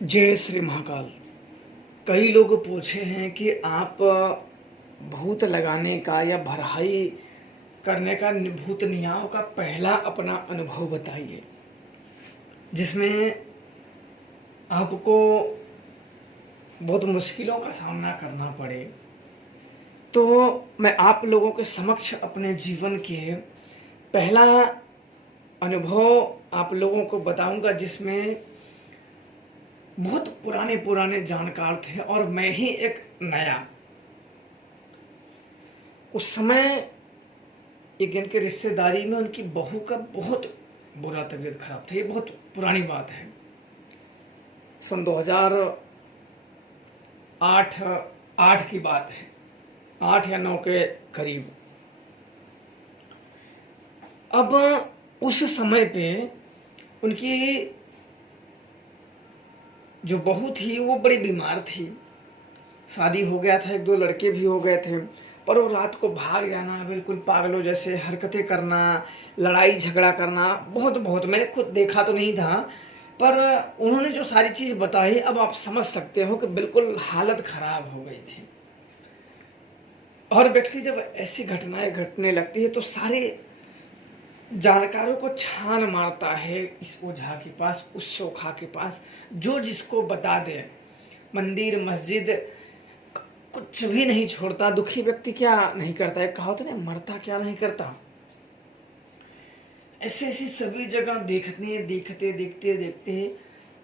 जय श्री महाकाल। कई लोग पूछे हैं कि आप भूत लगाने का या भराई करने का भूत नियाव का पहला अपना अनुभव बताइए, जिसमें आपको बहुत मुश्किलों का सामना करना पड़े। तो मैं आप लोगों के समक्ष अपने जीवन के पहला अनुभव आप लोगों को बताऊंगा, जिसमें बहुत पुराने पुराने जानकार थे और मैं ही एक नया। उस समय एक जन के रिश्तेदारी में उनकी बहू का बहुत बुरा तबीयत खराब था। ये बहुत पुरानी बात है, सन 2008 आठ की बात है, 8 या 9 के करीब। अब उस समय पे उनकी जो बहू थी वो बड़ी बीमार थी। शादी हो गया था, 1-2 लड़के भी हो गए थे, पर वो रात को भाग जाना, बिल्कुल पागलों जैसे हरकतें करना, लड़ाई झगड़ा करना, बहुत बहुत मैंने खुद देखा तो नहीं था, पर उन्होंने जो सारी चीज़ बताई, अब आप समझ सकते हो कि बिल्कुल हालत खराब हो गई थी। और व्यक्ति जब ऐसी घटनाएं घटने लगती है तो सारे जानकारों को छान मारता है, इस ओझा के पास, उस सोखा के पास, जो जिसको बता दे। मंदिर मस्जिद कुछ भी नहीं छोड़ता। दुखी व्यक्ति क्या नहीं करता है, कहावत है ना, मरता क्या नहीं करता। ऐसे ऐसी सभी जगह देखते देखते देखते देखते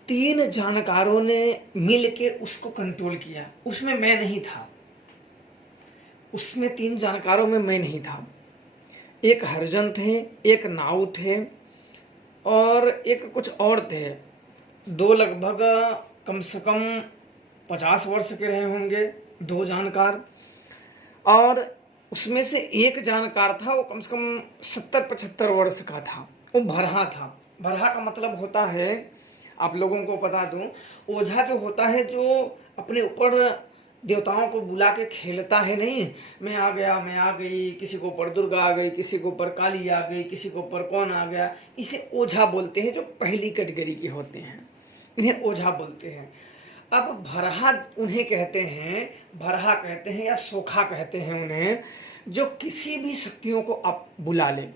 3 जानकारों ने मिल के उसको कंट्रोल किया। उसमें मैं नहीं था, उसमें 3 जानकारों में मैं नहीं था। एक हरिजन थे, एक नाऊ थे और एक कुछ और थे। 2 लगभग कम से कम 50 वर्ष के रहे होंगे, 2 जानकार। और उसमें से एक जानकार था, वो कम से कम 70-75 वर्ष का था। वो भरहा था। भरहा का मतलब होता है, आप लोगों को बता दूं, ओझा जो होता है, जो अपने ऊपर देवताओं को बुला के खेलता है। नहीं, मैं आ गया, मैं आ गई, किसी को ऊपर दुर्गा आ गई, किसी को ऊपर काली आ गई, किसी को ऊपर कौन आ गया, इसे ओझा बोलते हैं। जो पहली कैटेगरी के होते हैं, इन्हें ओझा बोलते हैं। अब भरहा उन्हें कहते हैं, भरहा कहते हैं या सोखा कहते हैं उन्हें, जो किसी भी शक्तियों को आप बुला ले,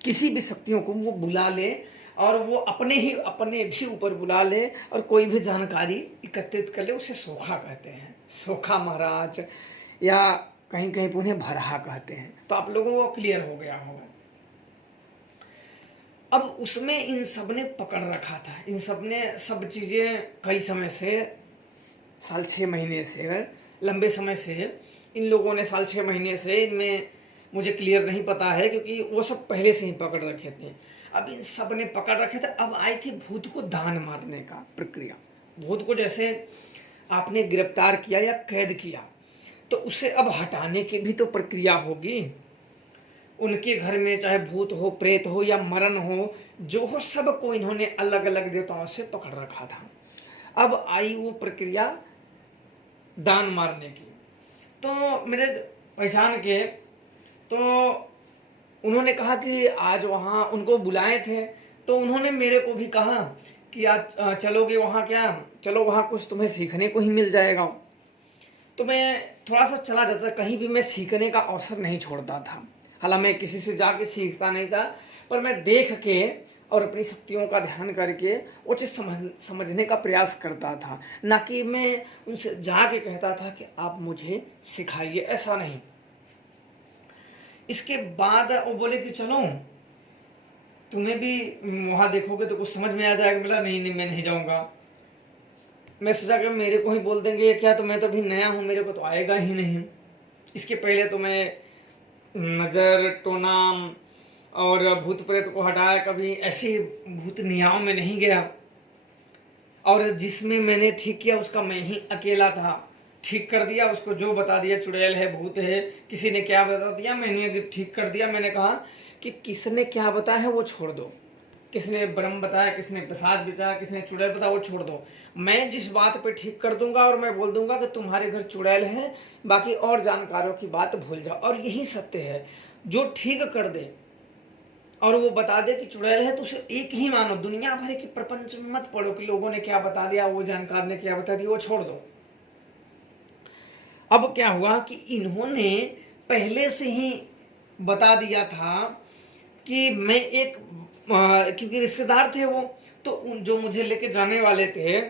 किसी भी शक्तियों को वो बुला ले, और वो अपने भी ऊपर बुला ले और कोई भी जानकारी एकत्रित कर ले, उसे सोखा कहते हैं। सोखा महाराज, या कहीं कहीं पे उन्हें भरहा कहते हैं। तो आप लोगों को क्लियर हो गया होगा। अब उसमें इन सब ने पकड़ रखा था, इन सब ने सब चीज़ें कई समय से, साल 6 महीने से, लंबे समय से इन लोगों ने, साल 6 महीने से, इनमें मुझे क्लियर नहीं पता है क्योंकि वो सब पहले से ही पकड़ रखे थे। अब इन सब ने पकड़ रखे थे। अब आई थी भूत को दान मारने का प्रक्रिया। भूत को जैसे आपने गिरफ्तार किया या कैद किया, तो उसे अब हटाने की भी तो प्रक्रिया होगी। उनके घर में चाहे भूत हो, प्रेत हो या मरण हो, जो हो, सबको इन्होंने अलग अलग देवताओं से पकड़ रखा था। अब आई वो प्रक्रिया दान मारने की। तो मेरे पहचान के, तो उन्होंने कहा कि आज वहाँ उनको बुलाए थे, तो उन्होंने मेरे को भी कहा कि आज चलोगे वहाँ, क्या चलो वहाँ, कुछ तुम्हें सीखने को ही मिल जाएगा। तो मैं थोड़ा सा चला जाता, कहीं भी मैं सीखने का अवसर नहीं छोड़ता था। हालांकि मैं किसी से जाके सीखता नहीं था, पर मैं देख के और अपनी शक्तियों का ध्यान करके वो चीज़ समझने का प्रयास करता था, ना कि मैं उनसे जाके कहता था कि आप मुझे सिखाइए, ऐसा नहीं। इसके बाद वो बोले कि चलो तुम्हें भी वहाँ देखोगे तो कुछ समझ में आ जाएगा। बोला नहीं नहीं, मैं नहीं जाऊँगा। मैं सोचा कि मेरे को ही बोल देंगे क्या, तो मैं तो अभी नया हूँ, मेरे को तो आएगा ही नहीं। इसके पहले तो मैं नज़र टोना और भूत प्रेत को हटाया, कभी ऐसे भूत नियाव में नहीं गया। और जिसमें मैंने ठीक किया उसका मैं ही अकेला था। ठीक कर दिया उसको, जो बता दिया चुड़ैल है, भूत है, किसी ने क्या बता दिया, मैंने ठीक कर दिया। मैंने कहा कि किसने क्या बताया है वो छोड़ दो, किसने ब्रह्म बताया, किसने प्रसाद बताया, किसने चुड़ैल बताया, वो छोड़ दो। मैं जिस बात पे ठीक कर दूंगा और मैं बोल दूंगा कि तुम्हारे घर चुड़ैल है, बाकी और जानकारों की बात भूल जाओ। और यही सत्य है, जो ठीक कर दे और वो बता दे कि चुड़ैल है तो उसे एक ही मानो, दुनिया भर के प्रपंच में मत पड़ो कि लोगों ने क्या बता दिया, वो जानकार ने क्या बता दिया, वो छोड़ दो। अब क्या हुआ कि इन्होंने पहले से ही बता दिया था कि मैं एक क्योंकि रिश्तेदार थे वो, तो जो मुझे लेके जाने वाले थे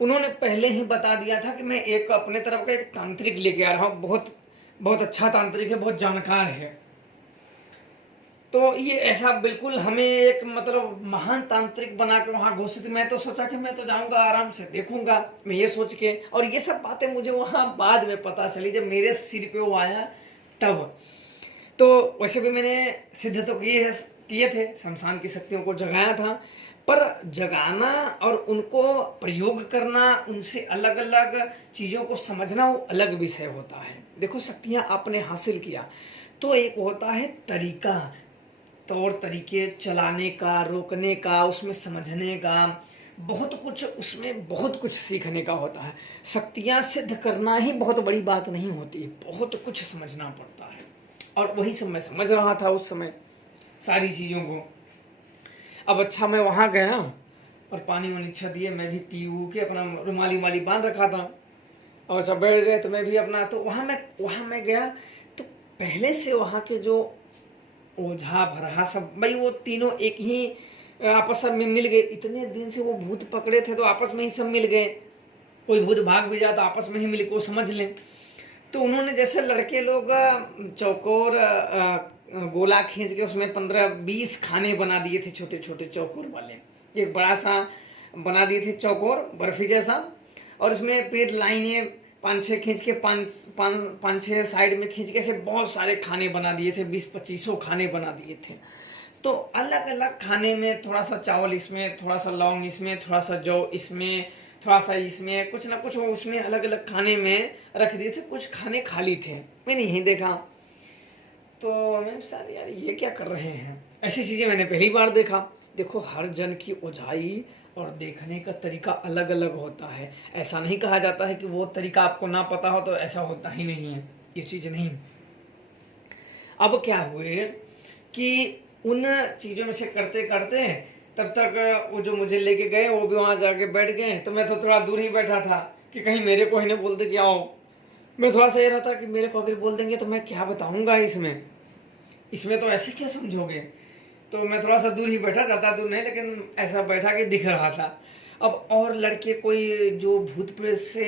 उन्होंने पहले ही बता दिया था कि मैं एक अपने तरफ का एक तांत्रिक लेके आ रहा हूँ, बहुत बहुत अच्छा तांत्रिक है, बहुत जानकार है। तो ये ऐसा बिल्कुल हमें एक मतलब महान तांत्रिक बना के वहाँ घोषित। मैं तो सोचा कि मैं तो जाऊंगा आराम से देखूंगा, मैं ये सोच के, और ये सब बातें मुझे वहाँ बाद में पता चली जब मेरे सिर पे वो आया तब। तो वैसे भी मैंने सिद्ध तो किए थे, शमशान की शक्तियों को जगाया था, पर जगाना और उनको प्रयोग करना, उनसे अलग अलग चीज़ों को समझना वो अलग विषय होता है। देखो शक्तियाँ आपने हासिल किया तो एक होता है तरीका, तौर तरीके चलाने का, रोकने का, उसमें समझने का, बहुत कुछ उसमें बहुत कुछ सीखने का होता है। शक्तियाँ सिद्ध करना ही बहुत बड़ी बात नहीं होती, बहुत कुछ समझना पड़ता है। और वही सब मैं समझ रहा था उस समय सारी चीज़ों को। अब अच्छा मैं वहाँ गया और पानी वानी अच्छा दिए, मैं भी पी ऊ के अपना रुमाली उमाली बांध रखा था और सब बैठ गए, तो मैं भी अपना, तो वहाँ मैं गया तो पहले से वहाँ के जो ओझा भरहा सब भाई वो तीनों एक ही आपस में मिल गए। इतने दिन से वो भूत पकड़े थे तो आपस में ही सब मिल गए, कोई भूत भाग भी जाता आपस में ही मिल को समझ लें। तो उन्होंने जैसे लड़के लोग चौकोर गोला खींच के उसमें 15-20 खाने बना दिए थे, छोटे छोटे चौकोर वाले, एक बड़ा सा बना दिए थे चौकोर बर्फी जैसा, और उसमें फिर लाइनें 5-6 खींच के 5-6 साइड में खींच के ऐसे बहुत सारे खाने बना दिए थे, 20-25 खाने बना दिए थे। तो अलग अलग खाने में थोड़ा सा चावल इसमें, थोड़ा सा लौंग इसमें, थोड़ा सा जौ इसमें, थोड़ा सा इसमें, कुछ ना कुछ वो उसमें अलग अलग खाने में रख दिए थे। कुछ खाने खाली थे, मैंने यही देखा तो मैं सारे यार ये क्या कर रहे हैं, ऐसी चीज़ें मैंने पहली बार देखा। देखो हर जन की ओझाई और देखने का तरीका अलग अलग होता है। ऐसा नहीं कहा जाता है कि वो तरीका आपको ना पता हो, तो ऐसा होता ही नहीं है, ये चीज़ नहीं। अब क्या हुए कि उन चीज़ों में से करते करते तब तक वो जो मुझे लेके गए वो भी वहाँ जाके बैठ गए, तो मैं तो थोड़ा दूर ही बैठा था कि कहीं मेरे को ही नहीं बोल दे कि आओ। मैं थोड़ा सा ये रहा था कि मेरे को अगर बोल देंगे तो मैं क्या बताऊंगा इसमें, इसमें तो ऐसे क्या समझोगे। तो मैं थोड़ा सा दूर ही बैठा, ज़्यादा दूर नहीं, लेकिन ऐसा बैठा कि दिख रहा था। अब और लड़के कोई जो भूत प्रेत से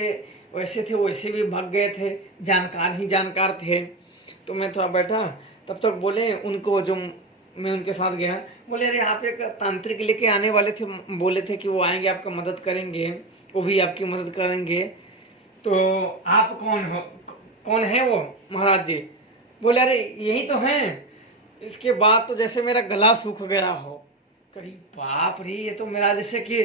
वैसे थे वैसे भी भाग गए थे, जानकार ही जानकार थे। तो मैं थोड़ा बैठा, तब तक बोले उनको, जो मैं उनके साथ गया, बोले अरे आप एक तांत्रिक लेके आने वाले थे, बोले थे कि वो आएंगे आपका मदद करेंगे, वो भी आपकी मदद करेंगे, तो आप कौन हो, कौन है वो महाराज जी। बोले अरे यही तो हैं। इसके बाद तो जैसे मेरा गला सूख गया हो, करी बाप रे, ये तो मेरा जैसे कि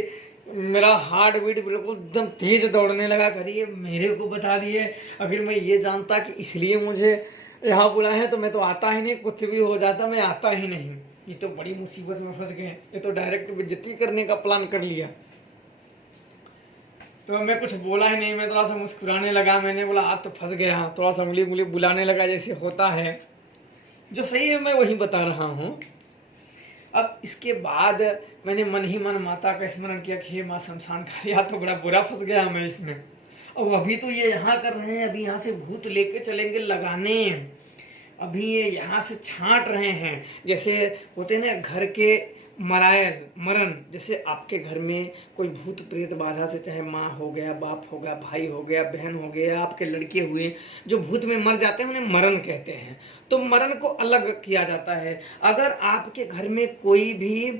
मेरा हार्ट बीट बिल्कुल एकदम तेज दौड़ने लगा। करी ये मेरे को बता दिए, अगर मैं ये जानता कि इसलिए मुझे यहाँ बुलाए हैं तो मैं तो आता ही नहीं, कुछ भी हो जाता मैं आता ही नहीं। ये तो बड़ी मुसीबत में फंस गए, ये तो डायरेक्ट बेइज्जती करने का प्लान कर लिया। तो मैं कुछ बोला ही नहीं, मैं थोड़ा सा मुस्कुराने लगा। मैंने बोला आज तो फंस गया, थोड़ा सा उंगली उंगली बुलाने लगा जैसे होता है, जो सही है मैं वही बता रहा हूँ। अब इसके बाद मैंने मन ही मन माता का स्मरण किया कि हे माँ शमशान काली, या तो बड़ा बुरा फंस गया मैं इसमें। अब अभी तो ये यहाँ कर रहे हैं, अभी यहाँ से भूत लेके चलेंगे लगाने, अभी ये यहाँ से छांट रहे हैं, जैसे होते ना घर के मरायल मरण, जैसे आपके घर में कोई भूत प्रेत बाधा से, चाहे माँ हो गया, बाप हो गया, भाई हो गया, बहन हो गया, आपके लड़के हुए जो भूत में मर जाते हैं उन्हें मरण कहते हैं। तो मरण को अलग किया जाता है। अगर आपके घर में कोई भी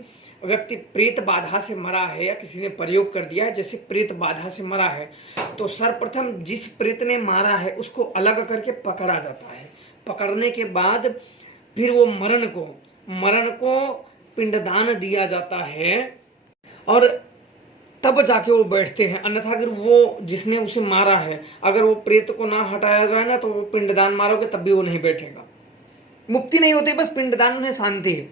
व्यक्ति प्रेत बाधा से मरा है या किसी ने प्रयोग कर दिया है जैसे प्रेत बाधा से मरा है, तो सर्वप्रथम जिस प्रेत ने मारा है उसको अलग करके पकड़ा जाता है। पकड़ने के बाद फिर वो मरण को पिंडदान दिया जाता है और तब जाके वो बैठते हैं। अन्यथा अगर वो जिसने उसे मारा है, अगर वो प्रेत को ना हटाया जाए ना, तो वो पिंडदान मारोगे तब भी वो नहीं बैठेगा। मुक्ति नहीं होती, बस पिंडदान, उन्हें शांति।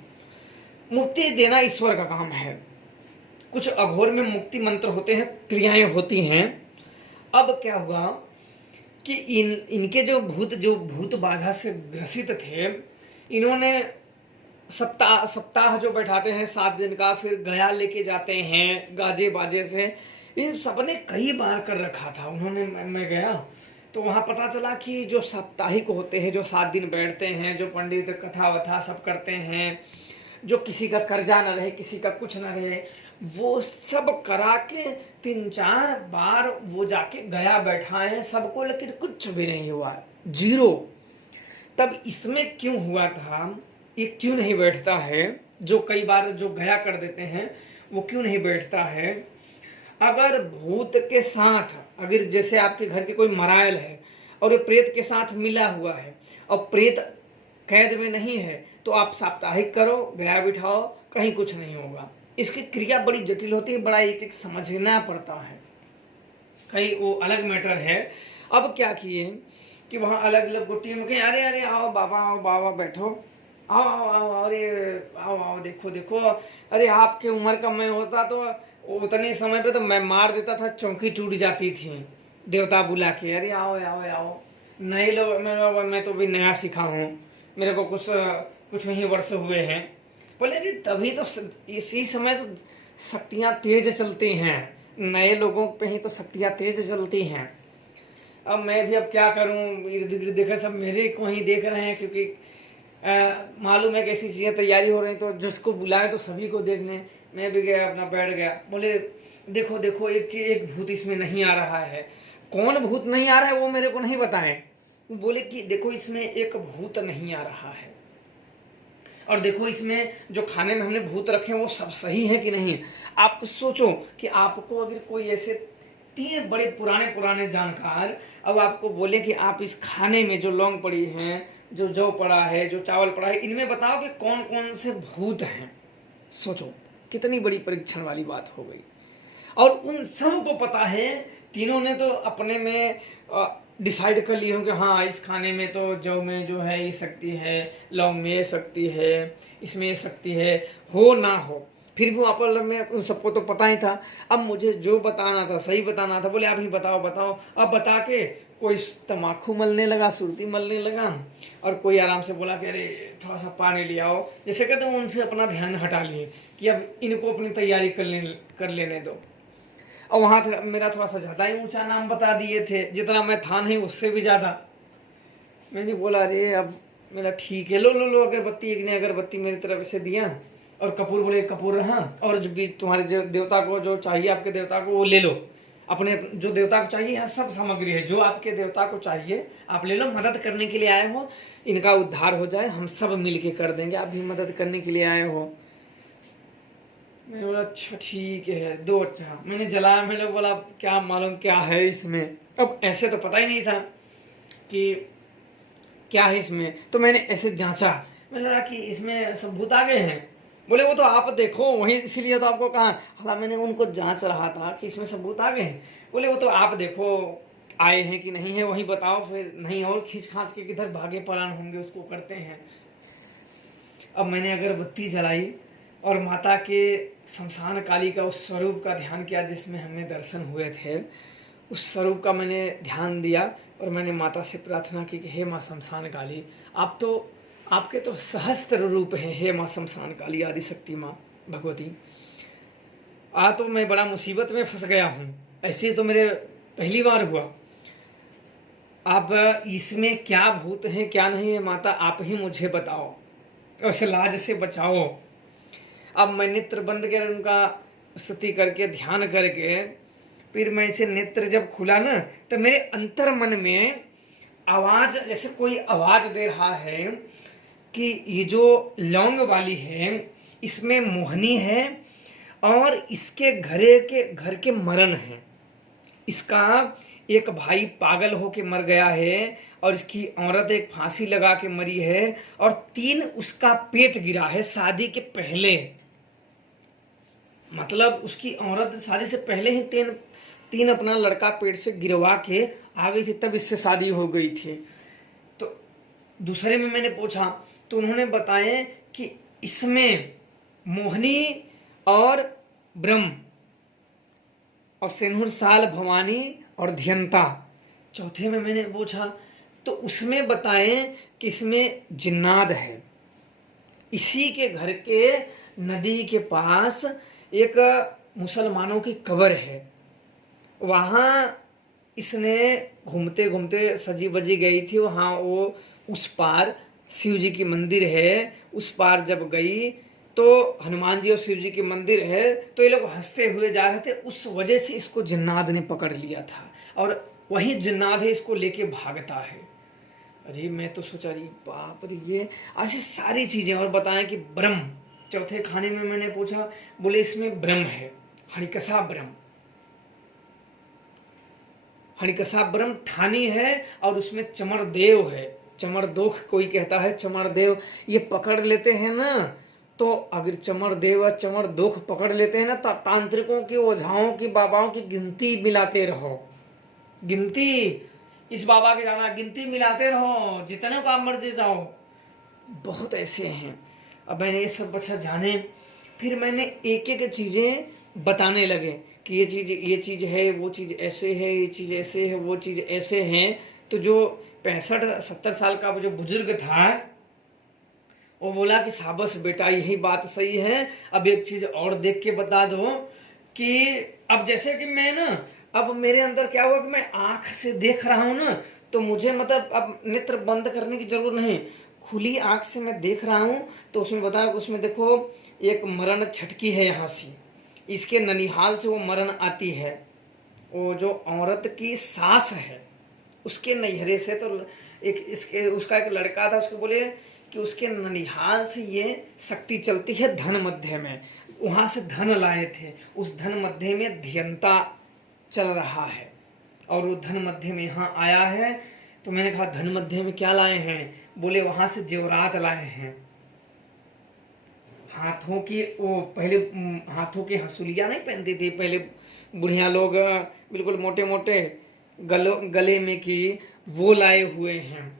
मुक्ति देना ईश्वर का काम है। कुछ अघोर में मुक्ति मंत्र होते हैं, क्रियाएं होती हैं। अब क्या हुआ कि इनके जो भूत बाधा से ग्रसित थे, इन्होंने सप्ताह सप्ताह जो बैठाते हैं 7 दिन का, फिर गया लेके जाते हैं गाजे बाजे से। इन सबने कई बार कर रखा था उन्होंने। मैं गया तो वहाँ पता चला कि जो साप्ताहिक होते हैं, जो 7 दिन बैठते हैं, जो पंडित कथा वथा सब करते हैं, जो किसी का कर्जा न रहे, किसी का कुछ न रहे, वो सब करा के 3-4 बार वो जाके गया बैठा है सबको, लेकिन कुछ भी नहीं हुआ, जीरो। तब इसमें क्यों हुआ था, ये क्यों नहीं बैठता है, जो कई बार जो गया कर देते हैं वो क्यों नहीं बैठता है? अगर भूत के साथ, अगर जैसे आपके घर के कोई मरायल है और ये प्रेत के साथ मिला हुआ है और प्रेत कैद में नहीं है, तो आप साप्ताहिक करो, गया बिठाओ, कहीं कुछ नहीं होगा। इसकी क्रिया बड़ी जटिल होती है, बड़ा एक एक समझना पड़ता है, कई वो अलग मैटर है। अब क्या किए कि वहाँ अलग अलग गुट्टियों में कहीं, अरे अरे आओ बाबा बैठो, आओ आओ आओ, अरे आओ आओ, देखो देखो, अरे आपके उम्र का मैं होता तो उतने समय पे तो मैं मार देता था, चौकी टूट जाती थी देवता बुला के। अरे आओ आओ आओ, नए लोग, मैं तो भी नया सीखा हूँ, मेरे को कुछ ही वर्ष हुए हैं। बोले अरे तभी तो इसी समय तो शक्तियाँ तेज चलती हैं, नए लोगों पे ही तो शक्तियाँ तेज चलती हैं। अब मैं भी अब क्या करूं, इर्द गिर्द देखा सब मेरे को ही देख रहे हैं, क्योंकि मालूम है कि ऐसी चीज़ें तैयारी हो रही, तो जिसको बुलाए तो सभी को देखने। मैं भी गया, अपना बैठ गया। बोले देखो देखो, एक भूत इसमें नहीं आ रहा है। कौन भूत नहीं आ रहा है वो मेरे को नहीं बताएं। बोले कि देखो इसमें एक भूत नहीं आ रहा है, और देखो इसमें जो खाने में हमने भूत रखे हैं वो सब सही है कि नहीं। आप सोचो कि आपको अगर कोई ऐसे 3 बड़े पुराने जानकार अब आपको बोले कि आप इस खाने में जो लौंग पड़ी हैं, जो जौ पड़ा है, जो चावल पड़ा है, इनमें बताओ कि कौन कौन से भूत हैं। सोचो कितनी बड़ी परीक्षण वाली बात हो गई। और उन सब को पता है, तीनों ने तो अपने में डिसाइड कर लिए हो कि हाँ इस खाने में तो जौ में जो है ये शक्ति है, लौंग में ये शक्ति है, इसमें ये शक्ति है, हो ना हो फिर भी आपस में उन सबको तो पता ही था। अब मुझे जो बताना था, सही बताना था, बोले आप ही बताओ। अब बता के कोई तम्बाकू मलने लगा, सुरती मलने लगा, और कोई आराम से बोला कि अरे थोड़ा सा पानी ले आओ। जैसे कहते हैं उनसे अपना ध्यान हटा लिए कि अब इनको अपनी तैयारी कर लेने दो। और वहाँ मेरा थोड़ा सा ज़्यादा ही ऊंचा नाम बता दिए थे, जितना मैं था नहीं उससे भी ज़्यादा। मैंने बोला अरे अब मेरा ठीक है, लो अगरबत्ती। एक ने अगरबत्ती मेरी तरफ से दिया, और कपूर, बोले कपूर रहा, और जो भी तुम्हारे जो देवता को जो चाहिए, आपके देवता को वो ले लो, अपने जो देवता को चाहिए, यह सब सामग्री है जो आपके देवता को चाहिए आप ले लो। मदद करने के लिए आए हो, इनका उद्धार हो जाए, हम सब मिल के कर देंगे, आप भी मदद करने के लिए आए हो। मैंने बोला अच्छा ठीक है, दो। अच्छा मैंने जलाया, मैंने बोला क्या मालूम क्या है इसमें। अब ऐसे तो पता ही नहीं था कि क्या है इसमें, तो मैंने ऐसे जांचा, मैंने बोला कि इसमें सब भूत आ गए हैं। बोले वो तो आप देखो वहीं, इसीलिए तो आपको कहा। हालांकि मैंने उनको जांच रहा था कि इसमें सब भूत आ गए हैं। बोले वो तो आप देखो आए हैं कि नहीं है, वहीं बताओ। फिर नहीं और खींच खांच के किधर भागे पलायन होंगे, उसको करते हैं। अब मैंने अगरबत्ती जलाई और माता के शमशान काली का उस स्वरूप का ध्यान किया जिसमें हमें दर्शन हुए थे। उस स्वरूप का मैंने ध्यान दिया और मैंने माता से प्रार्थना की कि हे माँ शमशान काली, आप तो आपके तो सहस्त्र रूप हैं, हे माँ शमशान काली आदिशक्ति माँ भगवती। तो मैं बड़ा मुसीबत में फंस गया हूँ, ऐसे तो मेरे पहली बार हुआ। आप इसमें क्या भूत है क्या नहीं है माता, आप ही मुझे बताओ, उस लाज से बचाओ। अब मैं नेत्र बंद कर उनका स्तुति करके ध्यान करके फिर मैं इसे नेत्र जब खुला ना, तो मेरे अंतर मन में आवाज, जैसे कोई आवाज दे रहा है कि ये जो लौंग वाली है इसमें मोहनी है और इसके घर के मरण है। इसका एक भाई पागल होके मर गया है और इसकी औरत एक फांसी लगा के मरी है और 3 उसका पेट गिरा है शादी के पहले। मतलब उसकी औरत शादी से पहले ही 3 अपना लड़का पेट से गिरवा के आ गई थी, तब इससे शादी हो गई थी। तो दूसरे में मैंने पूछा तो उन्होंने बताया कि इसमें मोहनी और ब्रह्म और सेनुर साल भवानी और ध्यंता। चौथे में मैंने पूछा तो उसमें बताएं कि इसमें जिन्नाद है, इसी के घर के नदी के पास एक मुसलमानों की कब्र है। वहाँ इसने घूमते घूमते सजी बजी गई थी वहाँ, वो उस पार शिव जी की मंदिर है, उस पार जब गई तो हनुमान जी और शिव जी की मंदिर है, तो ये लोग हंसते हुए जा रहे थे। उस वजह से इसको जिन्नात ने पकड़ लिया था और वही जिन्नात है इसको लेके भागता है। अरे मैं तो सोचा रही बाप रे, ये ऐसी सारी चीजें। और बताएं कि ब्रह्म, चौथे खाने में मैंने पूछा, बोले इसमें ब्रह्म है, हरिकसा ब्रह्म, हरिकसा ब्रह्म ठानी है और उसमें चमरदेव है, चमरदोख कोई कहता है चमरदेव। ये पकड़ लेते हैं ना, तो अगर चमरदेव और चमरदोख पकड़ लेते हैं ना, तो तांत्रिकों की, ओझाओं की, बाबाओं की गिनती मिलाते रहो, गिनती, इस बाबा के जाना, गिनती मिलाते रहो, जितने को आप मर्जी जाओ। बहुत ऐसे हैं। अब मैंने ये सब अच्छा जाने, फिर मैंने एक एक चीजें बताने लगे कि ये चीज है, वो चीज ऐसे है, ये चीज ऐसे है, वो चीज ऐसे है। तो जो 65-70 साल का जो बुजुर्ग था वो बोला कि शाबाश बेटा, यही बात सही है। अब एक चीज और देख के बता दो कि अब जैसे कि मैं ना, अब मेरे अंदर क्या हुआ कि मैं आंख से देख रहा हूं ना, तो मुझे मतलब अब नेत्र बंद करने की जरूरत नहीं, खुली आंख से मैं देख रहा हूं। तो उसमें बताया कि उसमें देखो एक मरण छटकी है यहाँ से, इसके ननिहाल से वो मरण आती है। वो जो औरत की सास है उसके नैहरे से, तो एक इसके उसका एक लड़का था, उसको बोले कि उसके ननिहाल से ये शक्ति चलती है धन मध्य में, वहां से धन लाए थे, उस धन मध्य में धियंता चल रहा है और वो धन मध्य में यहाँ आया है। तो मैंने कहा धन मध्य में क्या लाए हैं? बोले वहां से जेवरात लाए हैं, हाथों की, वो पहले हाथों की हंसुलियां नहीं पहनती थी पहले बुढ़िया लोग, बिल्कुल मोटे मोटे गले में की, वो लाए हुए हैं।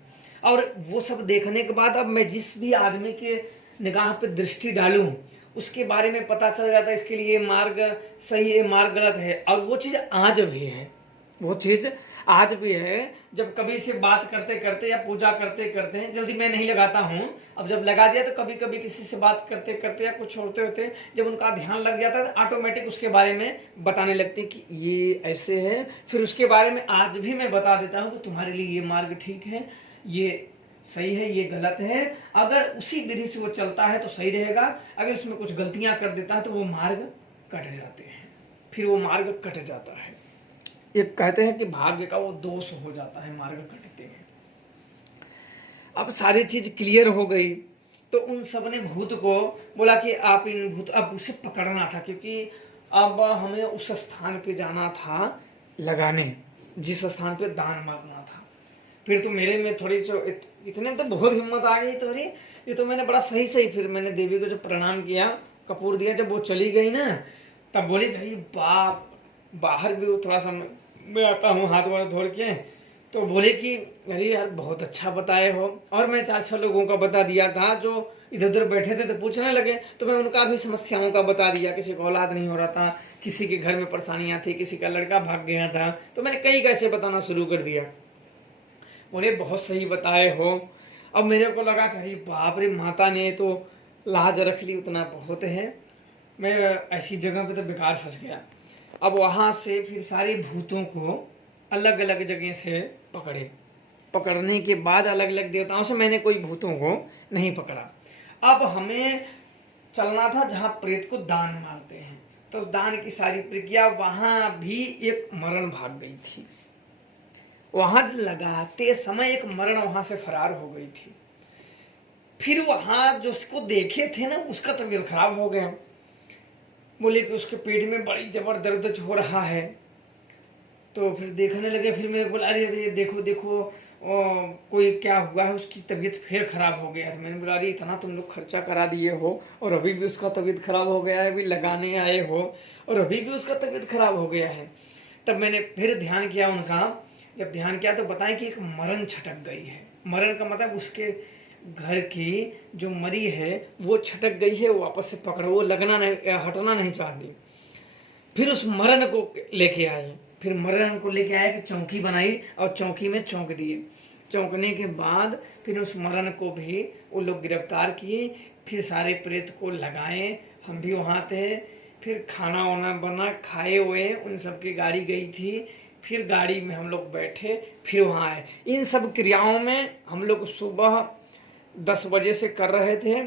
और वो सब देखने के बाद अब मैं जिस भी आदमी के निगाह पे दृष्टि डालूं उसके बारे में पता चल जाता है इसके लिए मार्ग सही है, मार्ग गलत है। और वो चीज़ आज भी है, वो चीज़ आज भी है। जब कभी से बात करते करते या पूजा करते करते, जल्दी मैं नहीं लगाता हूँ, अब जब लगा दिया तो कभी कभी किसी से बात करते करते या कुछ होते होते जब उनका ध्यान लग जाता है तो ऑटोमेटिक उसके बारे में बताने लगते हैं कि ये ऐसे है। फिर उसके बारे में आज भी मैं बता देता हूँ कि तुम्हारे लिए ये मार्ग ठीक है, ये सही है, ये गलत है। अगर उसी विधि से वो चलता है तो सही रहेगा, अगर उसमें कुछ गलतियां कर देता है तो वो मार्ग कट जाते हैं, फिर वो मार्ग कट जाता है। एक कहते हैं कि भाग्य का वो दोष हो जाता है, मार्ग कटते हैं। अब सारी चीज क्लियर हो गई तो उन सब ने भूत को बोला कि आप इन भूत, अब उसे पकड़ना था, क्योंकि अब हमें उस स्थान पे जाना था लगाने जिस स्थान पे दान मारना था। फिर तो मेरे में थोड़ी जो इतने तो बहुत हिम्मत आ गई, तो अरे ये तो मैंने बड़ा सही सही, फिर मैंने देवी को जो प्रणाम किया, कपूर दिया, जब वो चली गई ना तब बोली भाई बाप, बाहर भी थोड़ा सा मैं आता हूँ हाथ वाथ धो के, तो बोले कि अरे यार बहुत अच्छा बताए हो। और मैं 4-6 लोगों का बता दिया था जो इधर उधर बैठे थे तो पूछने लगे, तो मैं उनका भी समस्याओं का बता दिया, किसी को औलाद नहीं हो रहा था, किसी के घर में परेशानियां थी, किसी का लड़का भाग गया था, तो मैंने कई कैसे बताना शुरू कर दिया। बोले बहुत सही बताए हो। अब मेरे को लगा कि अरे बाप रे, माता ने तो लाज रख ली, उतना बहुत है, मैं ऐसी जगह पे तो बेकार फंस गया। अब वहाँ से फिर सारे भूतों को अलग अलग जगह से पकड़े, पकड़ने के बाद अलग अलग देवताओं से, मैंने कोई भूतों को नहीं पकड़ा। अब हमें चलना था जहाँ प्रेत को दान मारते हैं, तो दान की सारी प्रक्रिया, वहाँ भी एक मरण भाग गई थी, वहां लगाते समय एक मरण वहां से फरार हो गई थी। फिर वहां जो उसको देखे थे ना उसका तबीयत खराब हो गया, बोले कि उसके पेट में बड़ी जबर दर्द हो रहा है। तो फिर देखने लगे, फिर मेरे बोला अरे अरे देखो देखो कोई क्या हुआ है, उसकी तबीयत फिर खराब हो गया है। तो मैंने बोला अरे इतना तुम लोग खर्चा करा दिए हो और अभी भी उसका तबीयत खराब हो गया है, अभी लगाने आए हो और अभी भी उसका तबीयत खराब हो गया है। तब मैंने फिर ध्यान किया उनका, जब ध्यान किया तो बताएं कि एक मरण छटक गई है। मरण का मतलब उसके घर की जो मरी है वो छटक गई है, वापस से पकड़ो, वो लगना नहीं, हटना नहीं चाहती। फिर उस मरण को लेके आए, फिर मरण को लेके आए कि चौकी बनाई और चौकी में चौंक दिए। चौंकने के बाद फिर उस मरण को भी वो लोग गिरफ्तार किए, फिर सारे प्रेत को लगाए, हम भी वहाँ थे, फिर खाना वाना बना, खाए हुए, उन सब की गाड़ी गई थी, फिर गाड़ी में हम लोग बैठे, फिर वहाँ आए। इन सब क्रियाओं में हम लोग सुबह 10 बजे से कर रहे थे,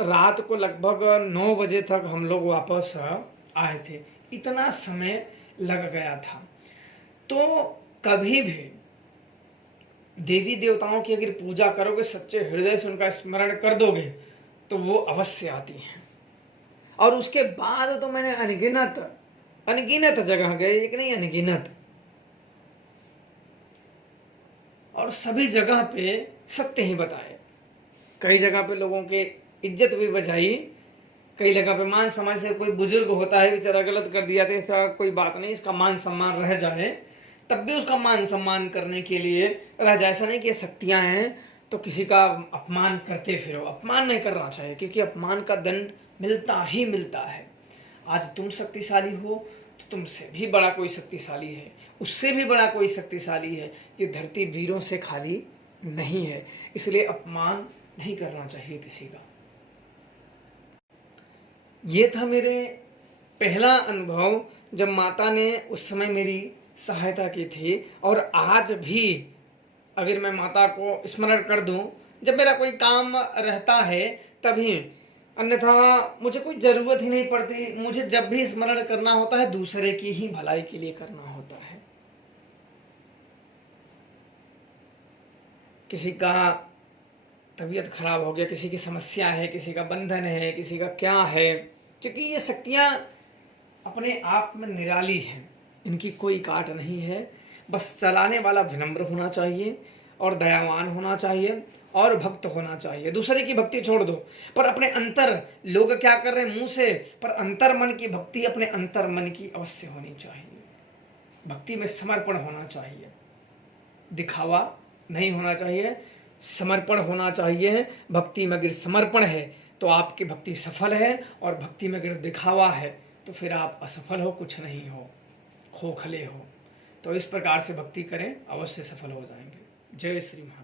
रात को लगभग 9 बजे तक हम लोग वापस आए थे। इतना समय लग गया था। तो कभी भी देवी देवताओं की अगर पूजा करोगे, सच्चे हृदय से उनका स्मरण कर दोगे, तो वो अवश्य आती हैं। और उसके बाद तो मैंने अनगिनत जगह गए, एक नहीं अनगिनत, और सभी जगह पे सत्य ही बताए। कई जगह पे लोगों के इज्जत भी बचाई, कई जगह पे मान समझ से कोई बुजुर्ग होता है बेचारा गलत कर दिया तो इसका कोई बात नहीं, इसका मान सम्मान रह जाए, तब भी उसका मान सम्मान करने के लिए रह जाए। ऐसा नहीं कि शक्तियां हैं तो किसी का अपमान करते फिरो, अपमान नहीं करना चाहिए, क्योंकि अपमान का दंड मिलता ही मिलता है। आज तुम शक्तिशाली हो तो तुमसे भी बड़ा कोई शक्तिशाली है, उससे भी बड़ा कोई शक्तिशाली है। ये धरती वीरों से खाली नहीं है, इसलिए अपमान नहीं करना चाहिए किसी का। ये था मेरे पहला अनुभव जब माता ने उस समय मेरी सहायता की थी। और आज भी अगर मैं माता को स्मरण कर दूं जब मेरा कोई काम रहता है तभी, अन्यथा मुझे कोई ज़रूरत ही नहीं पड़ती। मुझे जब भी स्मरण करना होता है दूसरे की ही भलाई के लिए करना होता है। किसी का तबीयत खराब हो गया, किसी की समस्या है, किसी का बंधन है, किसी का क्या है, क्योंकि ये शक्तियाँ अपने आप में निराली हैं, इनकी कोई काट नहीं है। बस चलाने वाला विनम्र होना चाहिए और दयावान होना चाहिए और भक्त होना चाहिए। दूसरे की भक्ति छोड़ दो, पर अपने अंतर, लोग क्या कर रहे हैं मुंह से, पर अंतर मन की भक्ति अपने अंतर मन की अवश्य होनी चाहिए। भक्ति में समर्पण होना चाहिए, दिखावा नहीं होना चाहिए, समर्पण होना चाहिए। भक्ति में अगर समर्पण है तो आपकी भक्ति सफल है, और भक्ति में अगर दिखावा है तो फिर आप असफल हो, कुछ नहीं हो, खोखले हो। तो इस प्रकार से भक्ति करें, अवश्य सफल हो जाएंगे। जय श्री महाराज।